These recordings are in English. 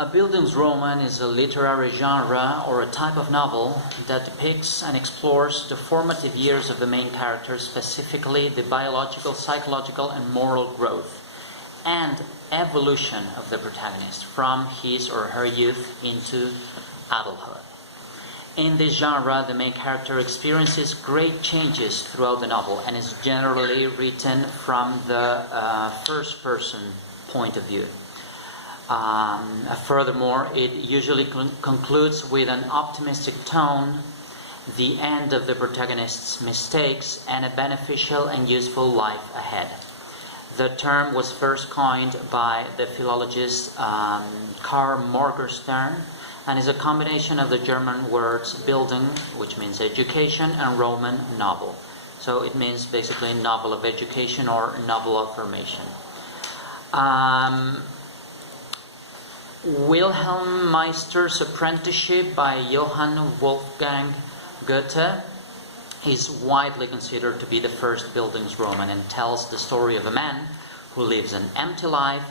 A Bildungsroman is a literary genre or a type of novel that depicts and explores the formative years of the main character, specifically the biological, psychological, and moral growth and evolution of the protagonist from his or her youth into adulthood. In this genre, the main character experiences great changes throughout the novel and is generally written from the first-person point of view. Furthermore, it usually concludes with an optimistic tone, the end of the protagonist's mistakes, and a beneficial and useful life ahead. The term was first coined by the philologist Karl Morgenstern and is a combination of the German words Bildung, which means education, and Roman novel. So it means basically novel of education or novel of formation. Wilhelm Meister's Apprenticeship by Johann Wolfgang Goethe is widely considered to be the first Bildungsroman and tells the story of a man who lives an empty life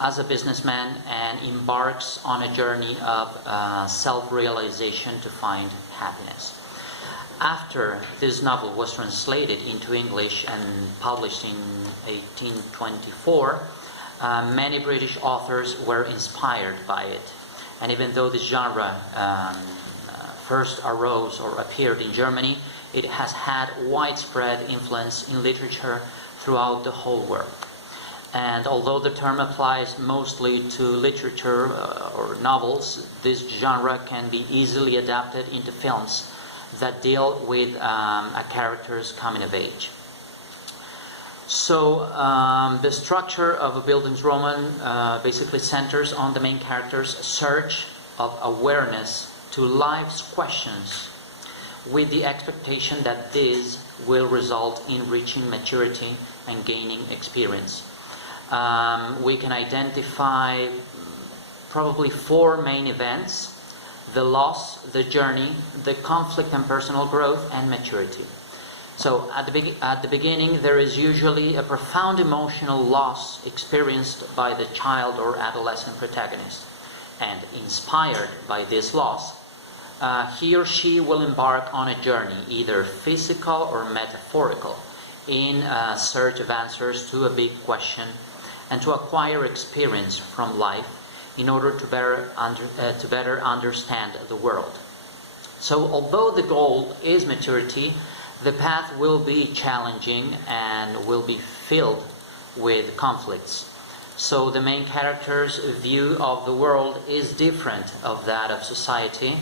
as a businessman and embarks on a journey of self-realization to find happiness. After this novel was translated into English and published in 1824, many British authors were inspired by it. And even though this genre first arose or appeared in Germany, it has had widespread influence in literature throughout the whole world. And although the term applies mostly to literature or novels, this genre can be easily adapted into films that deal with a character's coming of age. So the structure of a Bildungsroman basically centers on the main character's search of awareness to life's questions, with the expectation that this will result in reaching maturity and gaining experience. We can identify probably four main events: the loss, the journey, the conflict and personal growth, and maturity. So at the beginning, there is usually a profound emotional loss experienced by the child or adolescent protagonist. And inspired by this loss, he or she will embark on a journey, either physical or metaphorical, in search of answers to a big question and to acquire experience from life in order to better understand the world. So although the goal is maturity, the path will be challenging and will be filled with conflicts. So the main character's view of the world is different of that of society,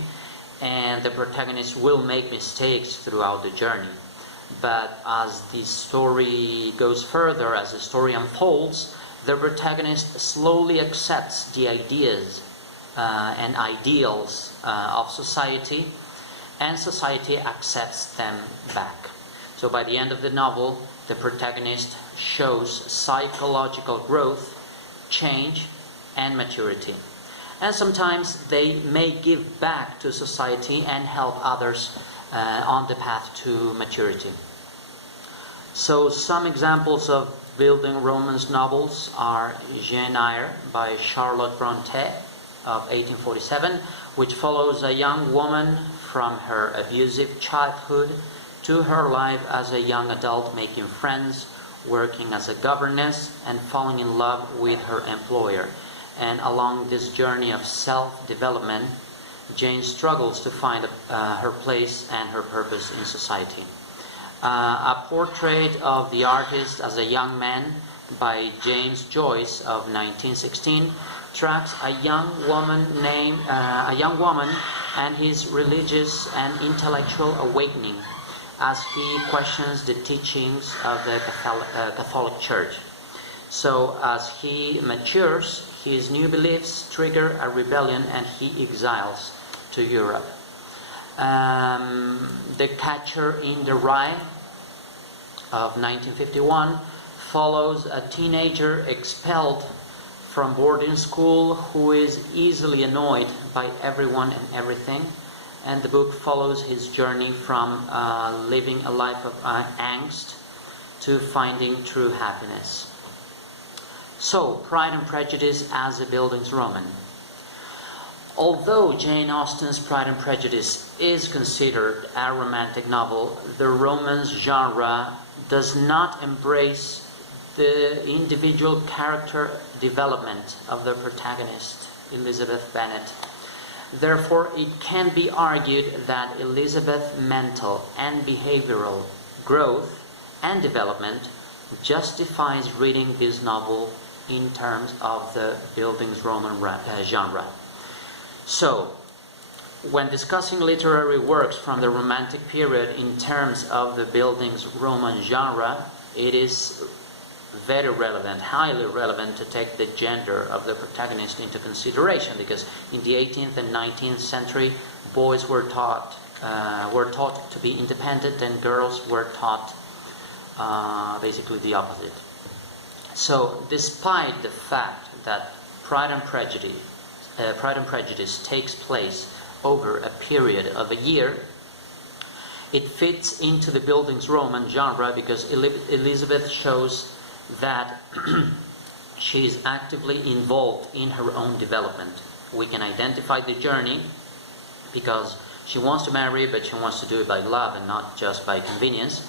and the protagonist will make mistakes throughout the journey. But as the story goes further, as the story unfolds, the protagonist slowly accepts the ideas and ideals of society, and society accepts them back. So by the end of the novel, the protagonist shows psychological growth, change, and maturity. And sometimes they may give back to society and help others on the path to maturity. So some examples of Bildungsroman novels are Jane Eyre by Charlotte Brontë of 1847, which follows a young woman from her abusive childhood to her life as a young adult, making friends, working as a governess, and falling in love with her employer. And along this journey of self-development, Jane struggles to find her place and her purpose in society. A portrait of the artist as a young man by James Joyce of 1916 tracks a young woman and his religious and intellectual awakening as he questions the teachings of the Catholic Church. So as he matures, his new beliefs trigger a rebellion and he exiles to Europe. The Catcher in the Rye of 1951 follows a teenager expelled from boarding school who is easily annoyed by everyone and everything, and the book follows his journey from living a life of angst to finding true happiness. So, Pride and Prejudice as a Bildungsroman. Although Jane Austen's Pride and Prejudice is considered a romantic novel, the romance genre does not embrace the individual character development of the protagonist, Elizabeth Bennet. Therefore, it can be argued that Elizabeth's mental and behavioral growth and development justifies reading this novel in terms of the Bildungsroman genre. So, when discussing literary works from the Romantic period in terms of the Bildungsroman genre, it is very relevant, highly relevant, to take the gender of the protagonist into consideration, because in the 18th and 19th century, boys were taught to be independent, and girls were taught basically the opposite. So, despite the fact that Pride and Prejudice takes place over a period of a year, it fits into the Bildungsroman genre because Elizabeth shows that she is actively involved in her own development. We can identify the journey because she wants to marry, but she wants to do it by love and not just by convenience.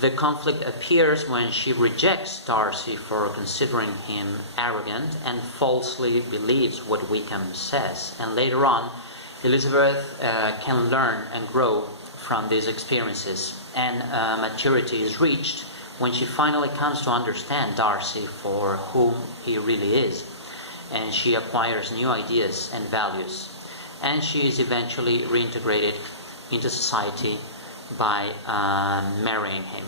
The conflict appears when she rejects Darcy for considering him arrogant and falsely believes what Wickham says. And later on, Elizabeth can learn and grow from these experiences, and maturity is reached when she finally comes to understand Darcy for whom he really is, and she acquires new ideas and values, and she is eventually reintegrated into society by marrying him.